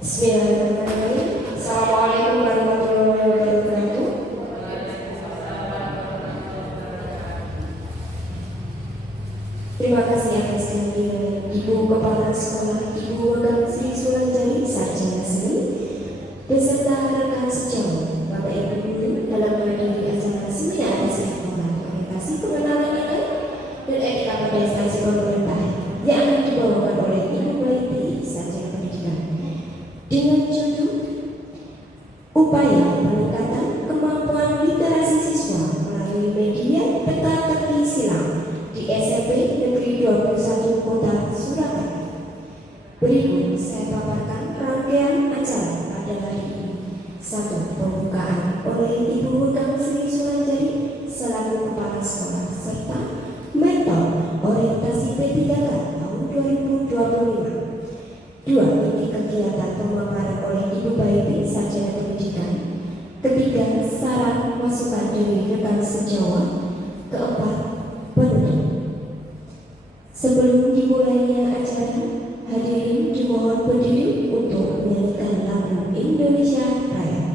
Bismillahirrahmanirrahim. Assalamualaikum warahmatullahi wabarakatuh. Terima kasih atas kehadiran Ibu Kepala Sekolah Ibu Wakil Sri Sulanjali Sarjana Seni beserta rekan sejauh Bapak Ibu Guru dalam menghadiri acara seminar dasar komunikasi pengenalan nilai dan etika pada instansi pemerintahan yang akan dibawakan oleh Ibu Baiti Sarjana Pendidikan dengan judul Upaya Peningkatan Kemampuan Literasi Siswa melalui media peta teki silang di SMP Negeri 21 Kota Surakarta. Berikut saya paparkan rangkaian acara pada hari ini. 1. Pembukaan oleh Ibu Wakil Sri Sulanjali selaku Kepala Sekolah serta Mentor Orientasi P3K tahun 2025. 2. Inti kegiatan pemaparan oleh Ibu Baiti Sarjana Pendidikan. 3. Saran masukan dari rekan sejawat. 4. Penutup. Sebelum dimulainya acara, hadirin dimohon berdiri untuk menyanyikan lagu Indonesia Raya.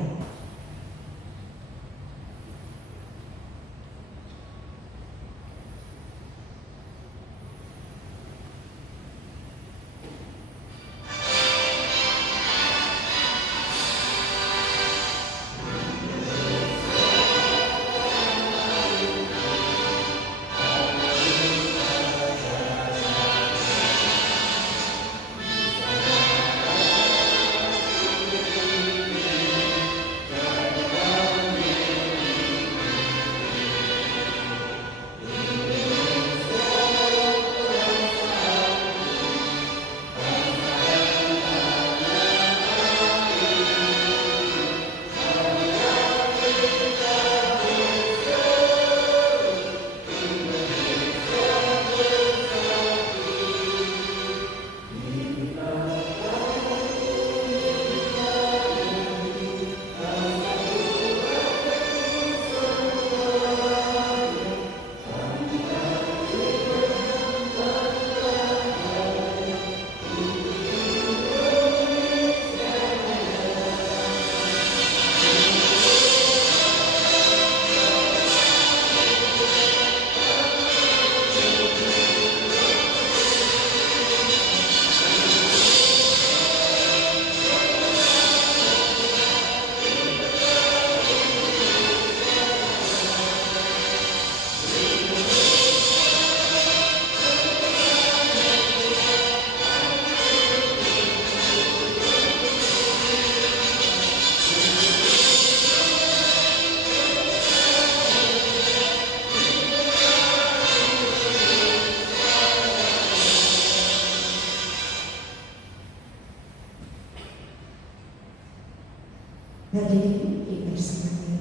Hadirin dipersilakan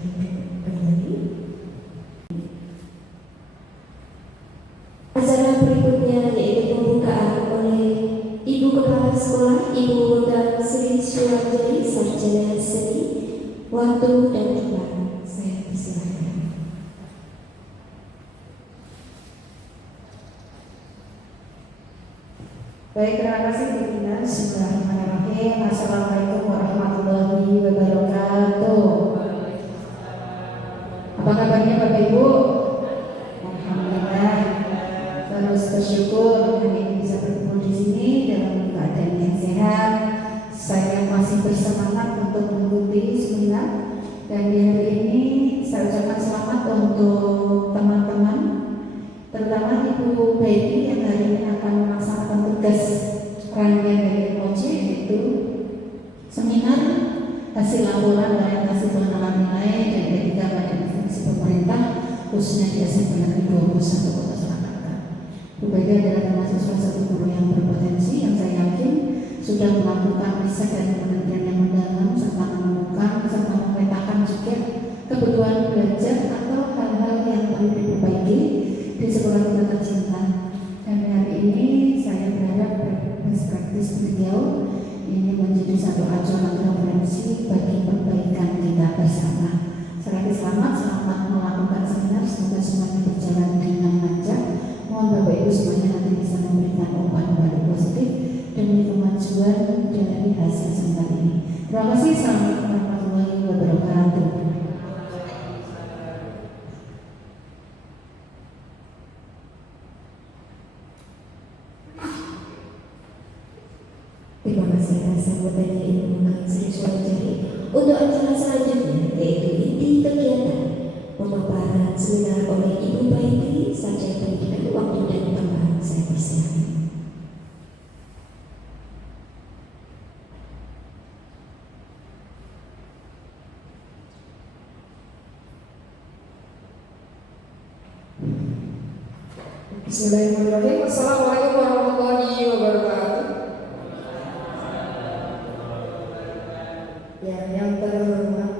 kembali. Acara berikutnya yaitu pembukaan oleh Ibu Kepala Sekolah Ibu Wakil Sri Sulanjali Sarjana Seni. Waktu dan tempat saya persilakan. Baik, terima kasih Bu Tina. Bismillahirrahmanirrahim. Assalamualaikum warahmatullahi wabarakatuh. Apa kabarnya Bapak Ibu? Alhamdulillah. Terus bersyukur hari ini bisa bertemu di sini dalam keadaan yang sehat. Saya masih bersemangat untuk mengikuti seminar dan di hari ini saya ucapkan selamat untuk teman-teman, terutama Ibu Baiti yang hari ini akan melaksanakan tugas rangkaian dari MOC, yaitu seminar hasil laporan orientasi pengenalan nilai dan etika pada instansi pemerintah khususnya di SMP Negeri 21 Kota Surakarta. Bu Baiti adalah termasuk salah satu guru yang berpotensi yang saya yakin sudah melakukan riset dan penelitian yang mendalam serta menemukan serta memetakan juga kebutuhan belajar atau hal-hal yang perlu diperbaiki di sekolah kita tercinta. Dan hari ini saya berharap best practice beliau ini menjadi satu acuan referensi bagi perbaikan kita bersama. Sekali selamat melakukan seminar, semoga semuanya berjalan dengan lancar. Mohon Bapak Ibu semuanya nanti bisa memberikan umpan-umpan positif demi kemajuan dari hasil seminar ini. sambutannya Ibu Kang Sri Sulanjari untuk acara selanjutnya, yaitu inti kegiatan pemaparan seminar oleh Ibu Baiti, Sarjana Pendidikan. Waktu dan tempat saya persilakan. Bismillahirrahmanirrahim. Assalamualaikum warahmatullahi wabarakatuh. Ya, yang terhormat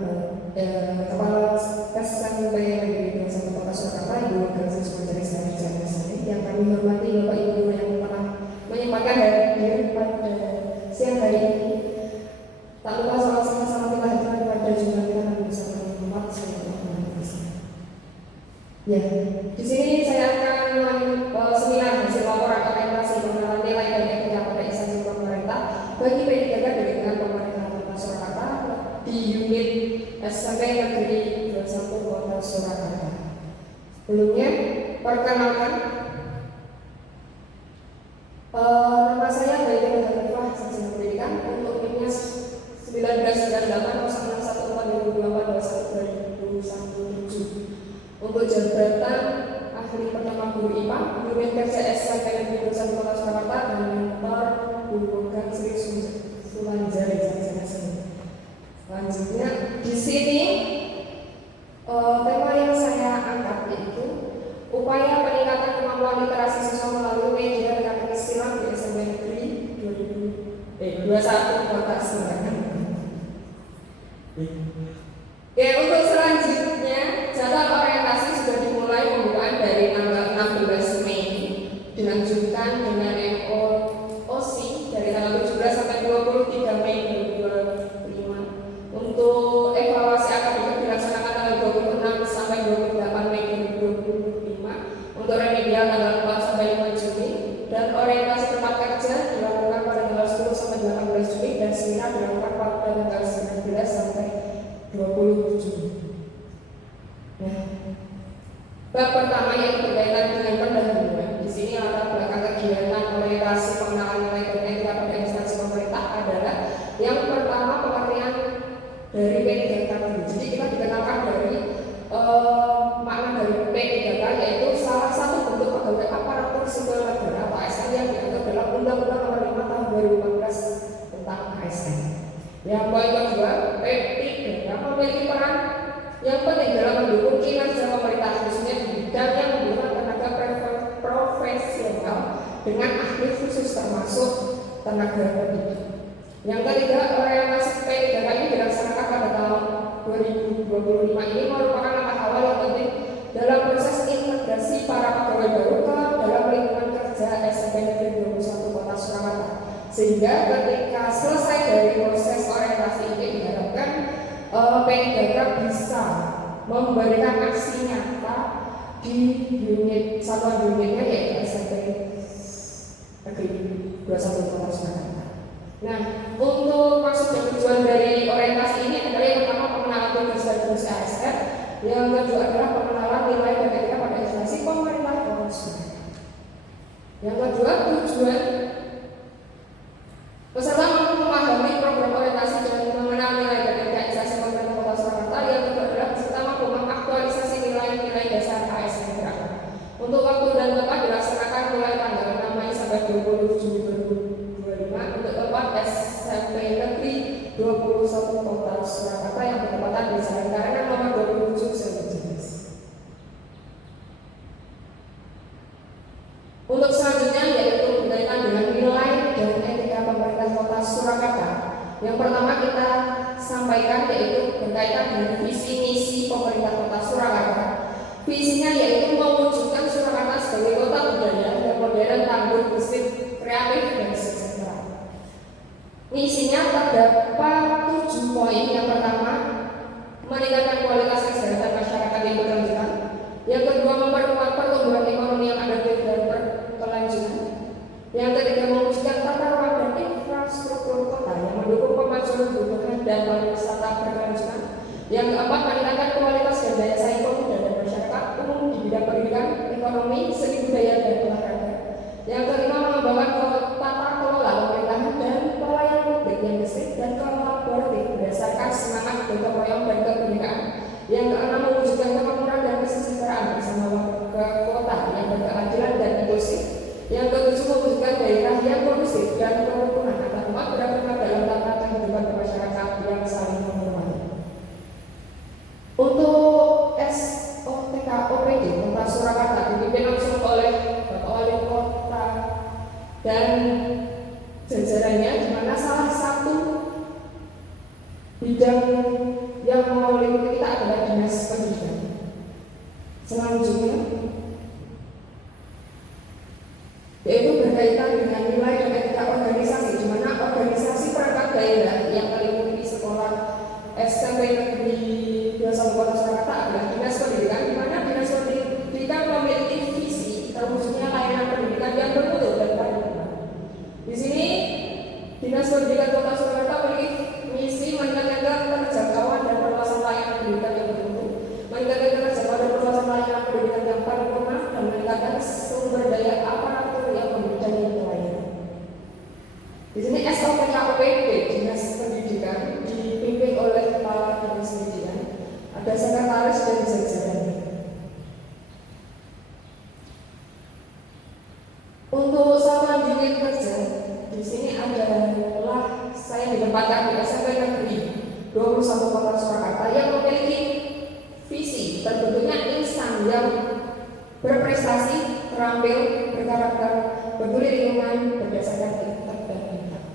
Kepala SMPN Negeri 21 Kota Surakarta, Ibu Kang Sri Sulanjari Sarjana. Yang kami hormati Bapak Ibu yang telah menyempatkan hadir pada siang hari ini. Tak lupa salam kita hadirkan kepada jumlah kita yang bersama Muhammad sallallahu alaihi wasallam. Ya, di sini saya akan seminar hasil laporan orientasi pengenalan nilai dan etika pada instansi pemerintah bagi P3K dari dengan pemerintah Kota Surakarta di unit SMP Negeri 21 Kota Surakarta. Sebelumnya, perkenalkan, nama saya Baiti Hanifah, Sarjana Pendidikan, untuk NIM-nya 1998/2024/2017. Untuk jabatan ahli pertama guru IPA, unit kerja SMP Negeri 21 Kota Surakarta, dan mentor Ibu Kang Sri Sulanjari Sarjana. Selanjutnya di sini tema yang saya angkat yaitu upaya peningkatan kemampuan literasi siswa melalui media dan istilah di SMP Negeri 21 Kota Surakarta. Oke, untuk selanjutnya jadwal orientasi sudah dimulai pembukaan dari tanggal 16 Mei dilanjutkan dengan MOOC dari tanggal 17 sampai 23 Mei 2025. Untuk evaluasi akademik dilaksanakan tanggal 26 sampai 28 Mei 2025. Untuk remedial tanggal 4 sampai 5 Juni, dan orientasi tempat kerja dilakukan pada tanggal 10 sampai 18 Juni, dan seminar dilakukan pada tanggal 19 sampai 20 Juni. Nah, bab pertama yang berkaitan dengan pendahuluan. Di sini latar belakang kegiatan orientasi pengenalan nilai dan etika pada instansi pemerintah adalah yang pertama pengertian dari P3K. Jadi kita dikenalkan dari makna dari P3K, yaitu salah satu bentuk pegawai aparatur sipil negara atau ASN yang diatur dalam Undang-Undang Nomor 5 Tahun 2014 tentang ASN. Yang poin kedua, P3K memiliki peran yang penting dalam mendukung kinerja pemerintah, khususnya di bidang yang membutuhkan tenaga profesional dengan ahli khusus termasuk tenaga pendidik. Yang ketiga, orientasi P3K ini dilaksanakan pada tahun 2025 ini merupakan langkah awal yang penting dalam proses integrasi para pegawai baru ke dalam lingkungan kerja SMP Negeri 21 Kota Surakarta. Sehingga ketika selesai dari proses orientasi ini diharapkan P3K bisa memberikan aksi nyata di unit satuan unitnya, yaitu SMP Negeri 21 Kota Surakarta. Nah, untuk maksud dan tujuan dari orientasi ini adalah yang pertama pengenalan tugas dan fungsi ASN, yang kedua adalah pengenalan nilai dan etika pada instansi pemerintah Kota Surakarta. Yang kedua, tujuan peserta mampu memahami program orientasi dan mengenal nilai dan etika instansi pemerintah Kota Surakarta. Yang kedua adalah peserta mampu mengaktualisasi nilai-nilai dasar ASN gerakan. Untuk waktu dan tempat dilaksanakan mulai tanggal 6 Mei sampai 20 Juni 2025 untuk tempat SMP Negeri 21 Kota Surakarta yang bertempatan di Jalan Karenan nomor 27 Semarang. Untuk selanjutnya yaitu berkaitan dengan nilai dan etika pemerintah Kota Surakarta. Yang pertama kita sampaikan yaitu berkaitan dengan visi misi pemerintah Kota Surakarta. Visinya yaitu mewujudkan Surakarta sebagai kota budaya yang modern, tangguh, bersih, kreatif, dan sejahtera. Misinya terdapat 7 poin. Yang pertama, meningkatkan kualitas kesehatan masyarakat yang berkelanjutan. Yang kedua, memperkuat pertumbuhan ekonomi yang ada dan berkelanjutan. Yang ketiga, mewujudkan tata ruang dan infrastruktur kota yang mendukung pemajuan kebutuhan dan pariwisata berkelanjutan. Yang keempat, meningkatkan kualitas dan daya saing pemuda dan masyarakat umum di bidang pendidikan, ekonomi, seni budaya, dan olahraga. Yang kelima, mengembangkan tata kelola pemerintahan dan pelayanan publik yang bersih, Untuk SOTK OPD Kota Surakarta dipimpin langsung oleh Bapak Wali Kota dan jajarannya, di mana salah satu bidang yang meliputi kita adalah Dinas Pendidikan. Selanjutnya yaitu berkaitan dengan nilai dan etika organisasi, di mana organisasi perangkat daerah yang meliputi sekolah SMP Negeri 21 Kota Surakarta adalah Dinas Pendidikan, di mana Dinas Pendidikan memiliki visi terwujudnya layanan pendidikan yang bermutu dan berkelanjutan. Di sini Dinas Pendidikan Kota Surakarta memiliki misi meningkatkan keterjangkauan dan perluasan layanan pendidikan yang bermutu, meningkatkan keterjangkauan dan perluasan layanan pendidikan yang paripurna, dan meningkatkan sumber daya aparatur yang membidani pelayanan. Di sini SOPK OPD Dinas Pendidikan dipimpin oleh Kepala Dinas Pendidikan, ada sekretaris dan jajarannya. Untuk satuan unit kerja, di sini adalah saya ditempatkan di SMP Negeri 21 Kota Surakarta yang memiliki visi terbentuknya insan yang berprestasi, terampil, berkarakter, peduli lingkungan berdasarkan etika dan impact.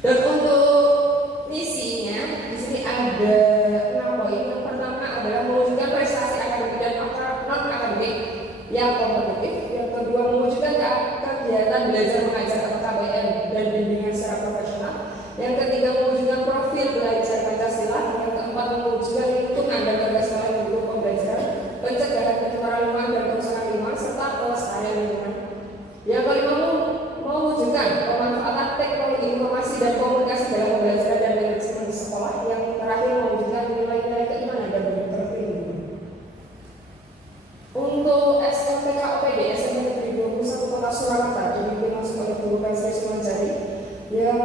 Dan untuk misinya di sini ada 6 poin. Yang pertama adalah mewujudkan prestasi akademik dan non akademik yang kompetitif. Yang kedua, mewujudkan kegiatan belajar mengajar atau KBM dan bimbingan secara profesional. Yang ketiga, mewujudkan profil belajar Pancasila. Yang keempat, mewujudkan lingkungan dan warga sekolah yang mendukung pembelajaran, pencegahan pencemaran lingkungan dan kerusakan lingkungan serta pelestarian lingkungan. Yang kelima, mewujudkan pemanfaatan teknologi informasi dan komunikasi dalam pembelajaran dan manajemen sekolah. Yang terakhir, mewujudkan nilai-nilai keimanan dan berpikir. Untuk SOPK OPD SMP Negeri 21 Kota Surakarta dipimpin langsung oleh Guru Sri Sumanjari. Yang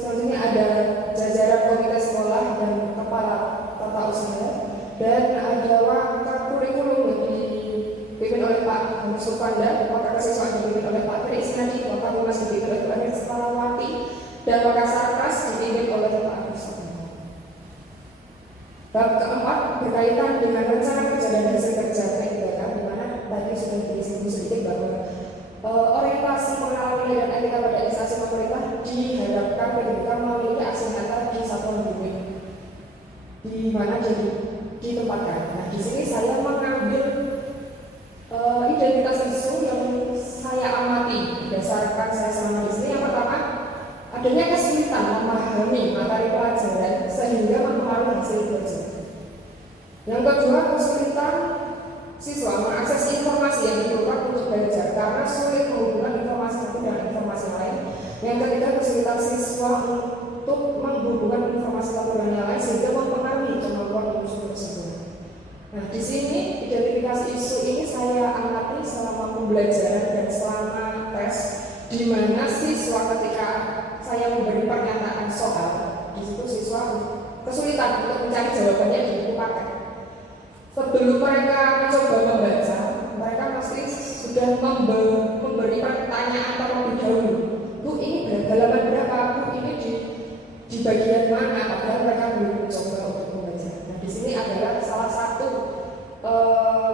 selanjutnya ada jajaran komite sekolah dan kepala tata usaha, dan ada wangkat kurikulum yang dipimpin oleh Pak Supanda, wangkat kesiswaan dipimpin oleh Pak Tri Isnadi, wangkat humas dipimpin oleh Pak Sekolawati, dan wangkat sarkas dipimpin oleh Pak Agus. Bab keempat berkaitan dengan rencana kerja dan hasil kerja PDK, di mana tadi sudah disinggung sedikit bahwa orientasi pengenalan nilai dan etika pada instansi pemerintah diharapkan PDK memiliki aksi nyata di satuan unit di mana jadi ditempatkan. Nah, di sini saya mengambil identitas isu yang saya amati berdasarkan saya selama di sini. Yang pertama, adanya kesulitan memahami materi pelajaran sehingga mempengaruhi hasil belajar. Yang kedua, kesulitan siswa mengakses informasi yang diperlukan untuk belajar karena sulit menghubungkan informasi satu dengan informasi lain. Yang ketiga, kesulitan siswa untuk menghubungkan informasi satu dengan yang lain sehingga mempengaruhi kemampuan unsur tersebut. Nah, di sini identifikasi isu ini saya amati selama pembelajaran dan selama tes, di mana siswa ketika saya memberi pernyataan soal, di situ siswa kesulitan untuk mencari jawabannya di buku paket. Sebelum mereka mencoba membaca, mereka pasti sudah memberi pertanyaan terlebih dahulu. Bu, ini halaman berapa? Bu, ini di bagian mana? Padahal mereka belum mencoba untuk membaca. Nah, di sini adalah salah satu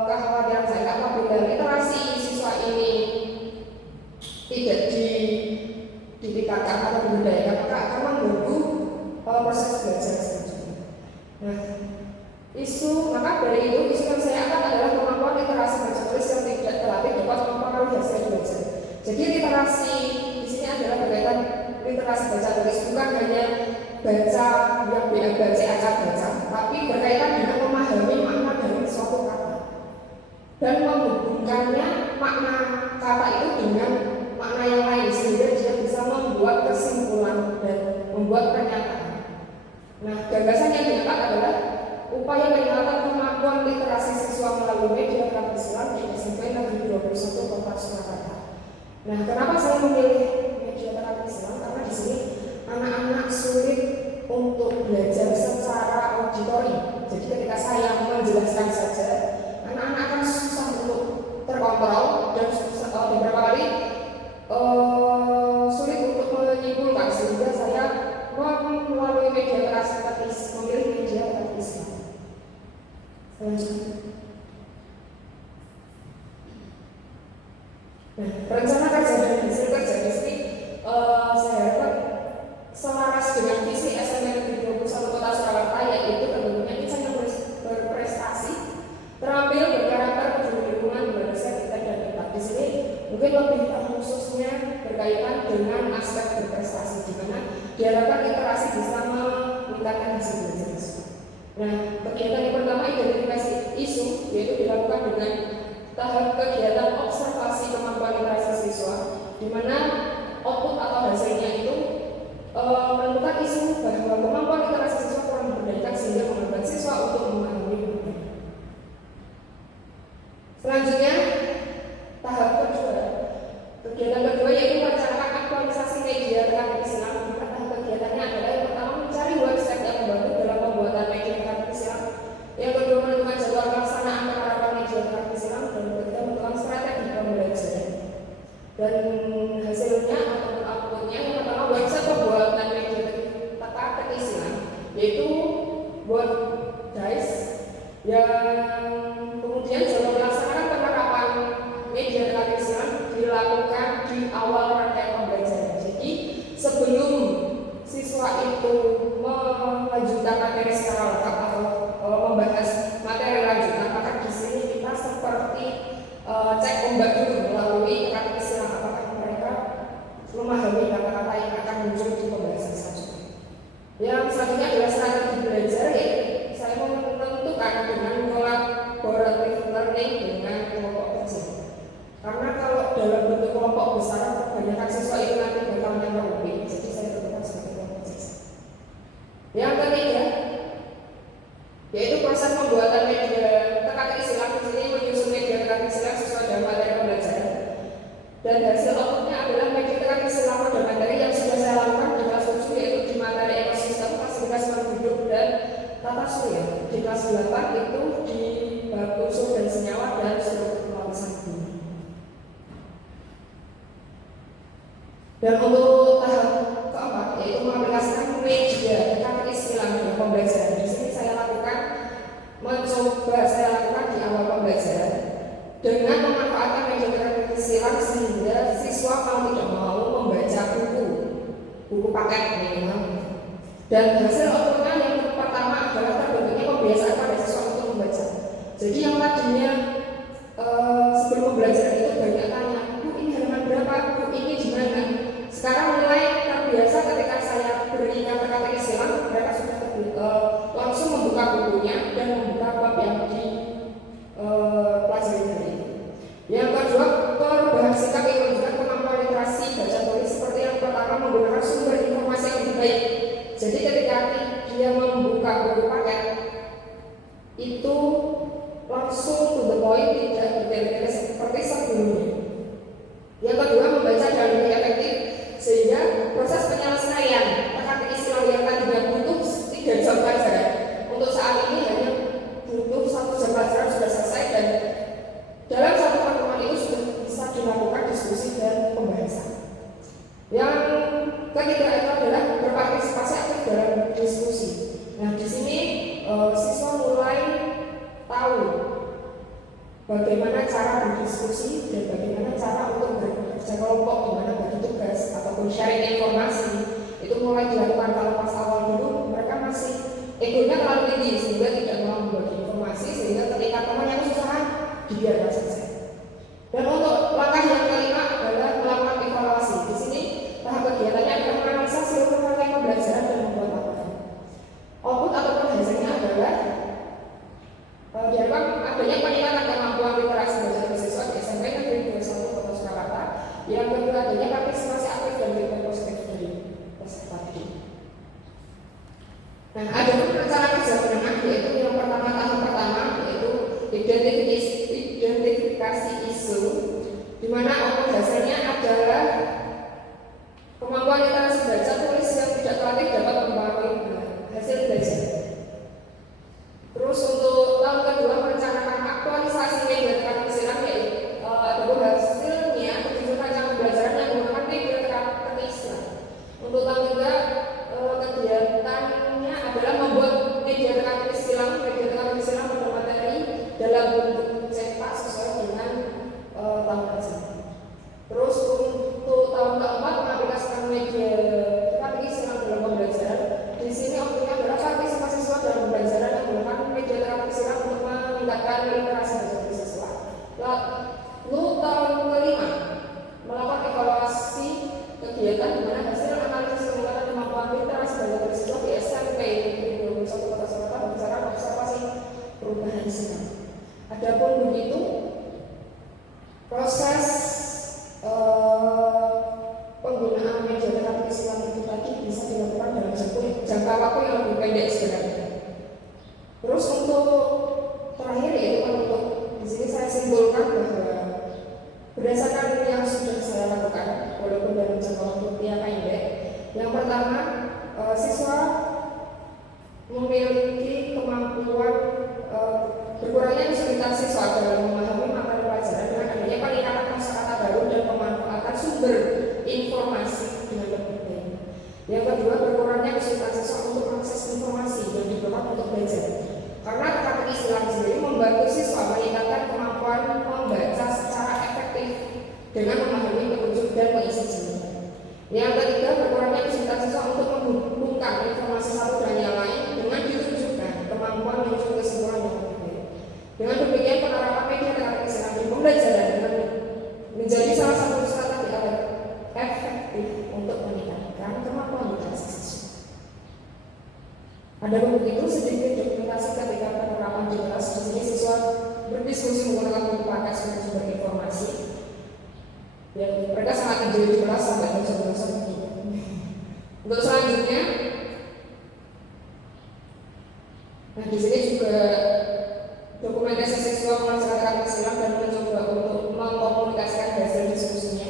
kekhawatiran saya apabila literasi siswa ini tidak ditingkatkan atau dibudayakan, maka akan mengganggu proses belajar selanjutnya. Nah, maka dari itu isu yang saya angkat adalah kemampuan literasi baca tulis yang tidak terlatih dapat mempengaruhi hasil belajar. Jadi literasi di sini adalah berkaitan literasi baca tulis, bukan hanya baca yang baca acak baca, tapi berkaitan dengan memahami makna dari suatu kata dan menghubungkannya makna kata itu dengan makna yang lain sehingga dia bisa membuat kesimpulan dan membuat pernyataan. Nah, gagasan yang diangkat adalah upaya peningkatan kemampuan literasi siswa melalui media dakwah Islam di SMP Negeri 21 Kota Surakarta. Nah, kenapa saya memilih media dakwah Islam? Karena di sini anak-anak sulit untuk belajar secara auditori. Jadi ketika saya menjelaskan saja, anak-anak akan susah untuk terkontrol dan beberapa kali sulit untuk menyimpulkan, sehingga saya melalui media dakwah memilih media dakwah Islam. Lanjut. Nah, rencana kerja dan hasil kerja di sini saya harapkan selaras dengan visi SMP Negeri 21 Kota Surakarta, yaitu terbentuknya insan yang berprestasi, terampil, berkarakter, peduli lingkungan, berdasar kita dan impact. Di sini mungkin lebih khususnya berkaitan dengan aspek berprestasi, di mana diharapkan literasi bisa meningkatkan hasil belajar siswa. Nah, kegiatan yang pertama identifikasi isu, yaitu dilakukan dengan tahap kegiatan observasi kemampuan literasi siswa, di mana output atau hasilnya itu menentukan isu bahwa kemampuan literasi siswa kurang diperdayakan sehingga menghambat siswa untuk memahami materi. Selanjutnya, tahap kedua. Kegiatan kedua yaitu merencanakan aktualisasi media terkait Islam. Tahap kegiatannya adalah yang pertama mencari website yang membantu dalam pembuatan media terkait Islam. Yang kedua menentukan jadwal pelaksanaan penerapan media terkait Islam, dan ketiga menentukan strategi pembelajaran. Dan hasilnya atau outputnya yang pertama website pembuatan media terkait Islam, yaitu WordPress, yang kemudian jadwal pelaksanaan penerapan media terkait Islam dilakukan di awal rangkaian pembelajaran. Jadi sebelum siswa itu melanjutkan materi secara lengkap atau membahas materi lanjutan, maka di sini kita seperti cek ombak dulu melalui terkait Islam, apakah mereka memahami kata-kata yang akan muncul di pembahasan selanjutnya. Yang selanjutnya adalah strategi belajar, yaitu saya mau menentukan dengan collaborative learning dengan kelompok kecil. Karena kalau dalam bentuk kelompok besar, kebanyakan siswa itu nanti bakal nyamperin, jadi saya tentukan sebagai kelompok kecil. Yang ketiga, yaitu proses pembuatan media terkait Islam. Di sini menyusun media terkait Islam sesuai dengan materi pembelajaran. Dan hasil outputnya adalah media terkait Islam dan materi yang sudah saya lakukan di kelas 7, yaitu di materi ekosistem, fasilitas penduduk dan tata surya. Di kelas 8 itu di bab unsur dan senyawa dan struktur lapisan bumi. Dan untuk tahap keempat yaitu mengaplikasikan media terkait Islam dalam pembelajaran. Di sini saya lakukan di awal pembelajaran dengan memanfaatkan media terkait Islam sehingga siswa mau tidak mau membaca buku paket minimal. Dan hasil outputnya yang pertama adalah terbentuknya pembiasaan pada siswa untuk membaca. Jadi yang tadinya sebelum pembelajaran itu banyak tanya, Bu ini halaman berapa, Bu ini di mana? Sekarang mulai terbiasa ketika saya beri kata-kata Islam, mereka sudah langsung membuka bukunya dan membuka bab yang dipelajari hari ini. Yang kedua, perubahan sikap yang menunjukkan kemampuan literasi baca tulis. Seperti yang pertama, menggunakan sumber informasi yang lebih baik. Jadi ketika dia membuka buku paket, itu langsung to the point, tidak detail-detail seperti sebelumnya. Yang kedua, membaca dengan lebih efektif sehingga proses penyelesaian terkait Islam yang tadinya butuh 3 jam pelajaran, untuk saat ini hanya butuh 1 jam pelajaran sudah selesai, dan dalam satu pertemuan itu sudah bisa dilakukan diskusi dan pembahasan. Yang ketiga itu adalah berpartisipasi aktif dalam diskusi. Nah, di sini siswa mulai tahu bagaimana cara berdiskusi dan bagaimana cara untuk bekerja kelompok, di mana bagi tugas ataupun sharing informasi itu mulai dilakukan. Kalau pas awal dulu mereka masih egonya terlalu tinggi sehingga tidak mau membagi informasi, sehingga ketika temannya kesusahan dibiarkan saja. Dan untuk langkah yang kelima adalah melakukan evaluasi. Di sini tahap kegiatannya adalah menganalisa seluruh rangkaian pembelajaran dan membuat laporan. Output ataupun hasilnya adalah diharapkan adanya peningkatan kemampuan literasi belajar siswa di SMP Negeri 21 Kota Surakarta. Yang kedua adanya partisipasi aktif dan feedback positif dari peserta didik. Nah, ada rencana kerja menengah, yaitu yang pertama, tahap pertama yaitu identifikasi isu, di mana output hasilnya adalah kemampuan literasi baca tulis yang tidak terlatih dapat mempengaruhi hasil belajar. Terus untuk tahap kedua merencanakan aktualisasi media terkait Islam, yaitu adapun hasilnya tujuan rancangan pembelajaran yang menggunakan media terkait Islam. Untuk tahap ketiga kegiatannya adalah membuat media terkait peningkatan literasi bagi siswa. Lalu tahun kelima melakukan evaluasi kegiatan di mana hasil analisis peningkatan kemampuan literasi bagi siswa di SMP Negeri 21 Kota Surakarta berdasarkan observasi perubahan sikap. Adapun begitu, proses penggunaan media terapi Islam itu tadi bisa dilakukan dalam jangka waktu yang lebih pendek sebenarnya. Terus untuk terakhir yaitu untuk di sini saya simpulkan bahwa berdasarkan yang sudah saya lakukan, walaupun dalam jangka waktu yang pendek, yang pertama siswa memiliki kemampuan berkurangnya kesulitan siswa dalam memahami materi pelajaran dengan adanya peningkatan kosakata baru dan pemanfaatan sumber informasi dengan lebih baik. Yang kedua, berkurangnya kesulitan siswa untuk mengakses informasi dan diperlukan untuk belajar. Karena teka istilah sendiri membantu siswa meningkatkan kemampuan membaca secara efektif dengan memahami petunjuk dan mengisi jawaban. Yang ketiga, berkurangnya kesulitan siswa untuk menghubungkan informasi satu dan yang lain dengan ditunjukkan kemampuan menuju kesimpulan yang lebih baik. Dengan demikian, penerapan media teka istilah di pembelajaran menjadi salah satu strategi efektif untuk meningkatkan kemampuan literasi siswa. Ada begitu sedikit dokumentasi ketika penerapan di kelas. Di sini siswa berdiskusi menggunakan buku paket sebagai sumber informasi. Yang mereka sangat enjoy di kelas sampai bosan-bosan. Untuk selanjutnya, nah di sini juga dokumentasi siswa melaksanakan istilah dan mencoba untuk mengkomunikasikan hasil diskusinya.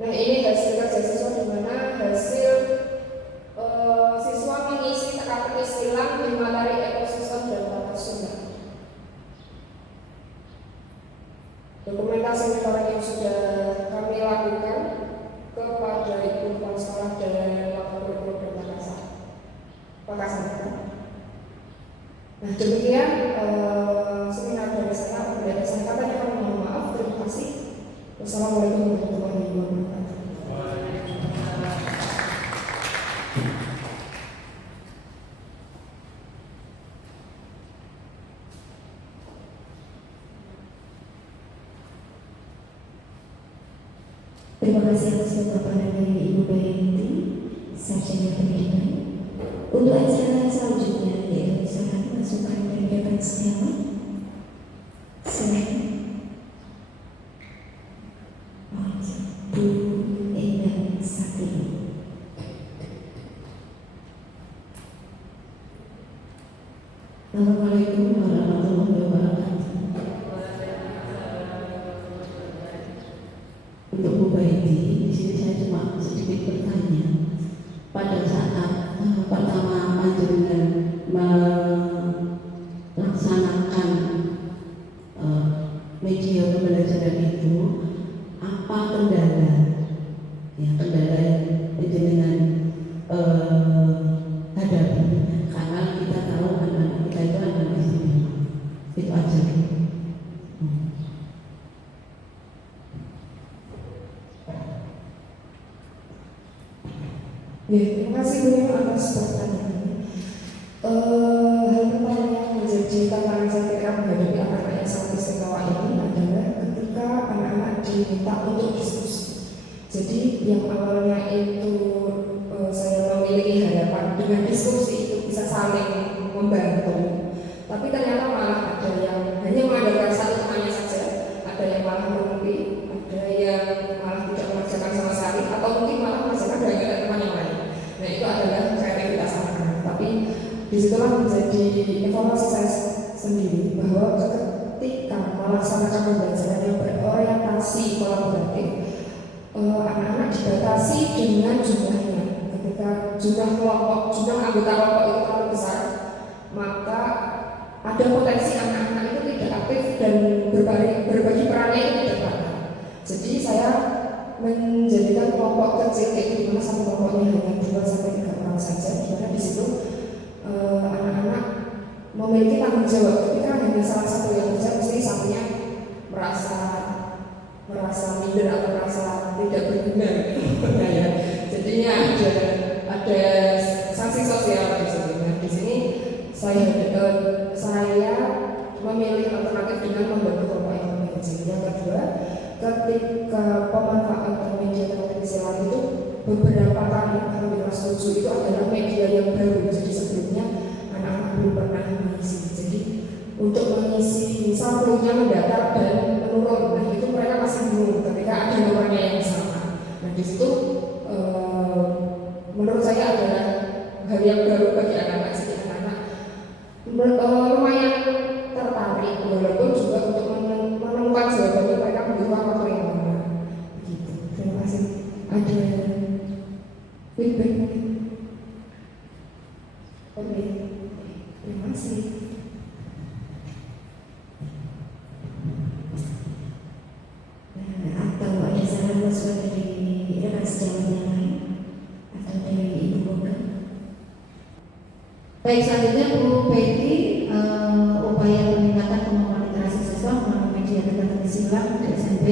Nah ini hasil kerja siswa di mana hasil siswa mengisi teka-teki silang di materi ekosistem dan tata sumber. Dokumentasi metode yang sudah kami lakukan kepada ibu kepala sekolah dan wakil kurikulum dan Makassar. Nah demikian seminar dari saya. Apabila saya katanya kami mohon maaf. Terima kasih. Wassalamualaikum warahmatullahi wabarakatuh. Terima kasih atas paparan dari Ibu Bayanti, Sarjana Pendidikan. Untuk acara selanjutnya yaitu misalkan masukan dari rekan senior. Silakan. Bu Endang Sakti. Assalamualaikum warahmatullahi wabarakatuh. Untuk Bu Baiti, di sini saya cuma sedikit bertanya. Pada saat pertama panjenengan melaksanakan media pembelajaran itu, apa kendala? Ya, kendala yang panjenengan hadapi, karena kita tahu anak-anak kita itu anak-anak istimewa. Itu aja. Ya, terima kasih Bu atas pertanyaannya. Hal pertama yang menjadi tantangan saya ketika menghadapi anak-anak yang sangat istimewa ini adalah ketika anak-anak diminta untuk diskusi. Jadi yang awalnya itu saya memiliki harapan dengan diskusi itu bisa saling membantu, tapi ternyata malah ada yang hanya mengandalkan satu temannya saja, ada yang malah berhenti, ada yang malah tidak mengerjakan sama sekali, atau mungkin malah mengerjakan dengan teman yang lain. Nah itu adalah kreativitas anak-anak. Tapi disitulah menjadi evaluasi saya sendiri bahwa ketika melaksanakan pembelajaran yang berorientasi kolaboratif, anak-anak dibatasi dengan jumlahnya. Ketika jumlah anggota kelompok itu terlalu besar, maka ada potensi anak-anak itu tidak aktif dan berbagi perannya itu tidak rata. Jadi saya menjadikan kelompok kecil kayak di mana satu kelompoknya hanya 2 sampai 3 orang saja, di mana di situ anak-anak memiliki tanggung jawab. Ketika hanya salah satu yang kerja, mesti satunya merasa minder atau merasa tidak berguna. Nah, ya. Jadinya ada sanksi sosial di sini. Nah, di sini saya memilih alternatif dengan membentuk kelompok ekonomi kecil. Yang kedua, ketika pemanfaatan media televisi itu beberapa kali hampir setuju itu adalah media yang baru. Jadi sebelumnya anak-anak belum pernah mengisi. Jadi untuk mengisi misal krunya mendatar dan menurun, nah itu mereka masih bingung ketika ada nomornya yang sama. Nah di situ menurut saya adalah hal yang baru bagi anak-anak. Jadi anak-anak lumayan tertarik walaupun juga untuk menemukan jawabannya mereka membutuhkan waktu yang lama. Begitu. Terima kasih. Ada feedback mungkin? Oke. Terima kasih. Atau ada saran masukan dari rekan sejawat yang lain atau dari Ibu Boga? Baik, selanjutnya Bu Betty, upaya peningkatan kemampuan literasi siswa melalui media televisi silang di SMP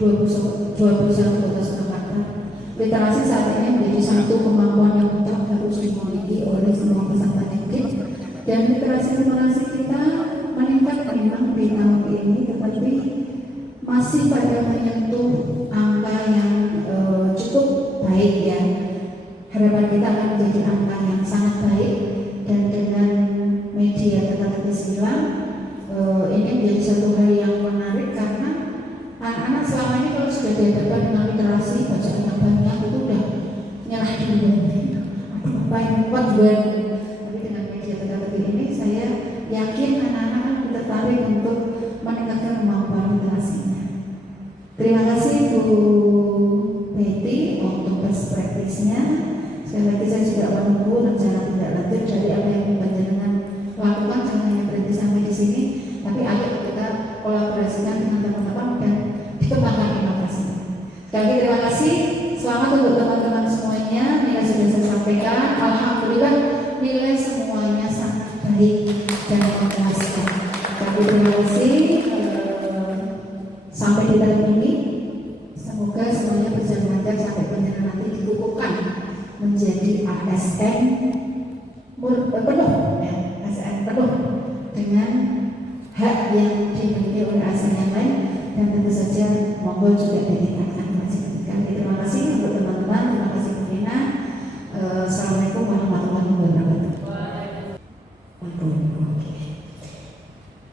21 Kota Surakarta. Literasi saat ini menjadi satu kemampuan yang tetap harus dimiliki oleh semua peserta didik, dan literasi kita meningkat memang di tahun ini, tetapi masih pada menyentuh angka yang cukup baik ya. Harapan kita akan menjadi angka yang sangat baik, dan dengan media televisi silang ini menjadi satu hal yang menarik karena anak-anak selama ini kalau sudah dihadapkan dengan literasi bacaan yang banyak itu udah nyerah duluan. Apa yang kuat juga. Tapi dengan media televisi ini saya yakin anak-anak akan tertarik untuk meningkatkan kemampuan literasinya. Terima kasih Bu Betty untuk best practice-nya. Sekali lagi saya juga menunggu rencana tindak lanjut dari apa yang panjenengan lakukan, jangan hanya berhenti sampai di sini, tapi ayo kita kolaborasikan dengan teman-teman dan dikembangkan inovasi. Sekali lagi terima kasih. Selamat untuk teman-teman semuanya. Nilai sudah saya sampaikan. Alhamdulillah nilai semuanya sangat baik dan memuaskan. Tapi terima kasih. Sampai di tahun ini, semoga semuanya berjalan lancar sampai panjenengan nanti dikukuhkan menjadi ASN penuh, ya, ASN penuh dengan hak yang dimiliki oleh ASN yang lain, dan tentu saja monggo juga ditingkatkan pendidikan. Terima kasih untuk teman-teman, terima kasih Bu Nina. Assalamualaikum warahmatullahi wabarakatuh.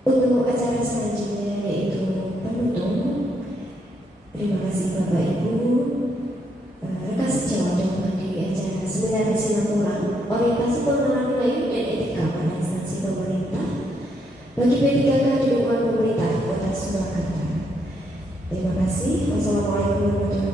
Untuk acara selanjutnya yaitu penutup. Terima kasih Bapak Ibu, rekan sejawat yang menghadiri acara seminar Singapura orientasi pengenalan nilai dan etika pada instansi pemerintah bagi P3K di lingkungan pemerintah Kota Surakarta. Terima kasih. Wassalamualaikum warahmatullahi wabarakatuh.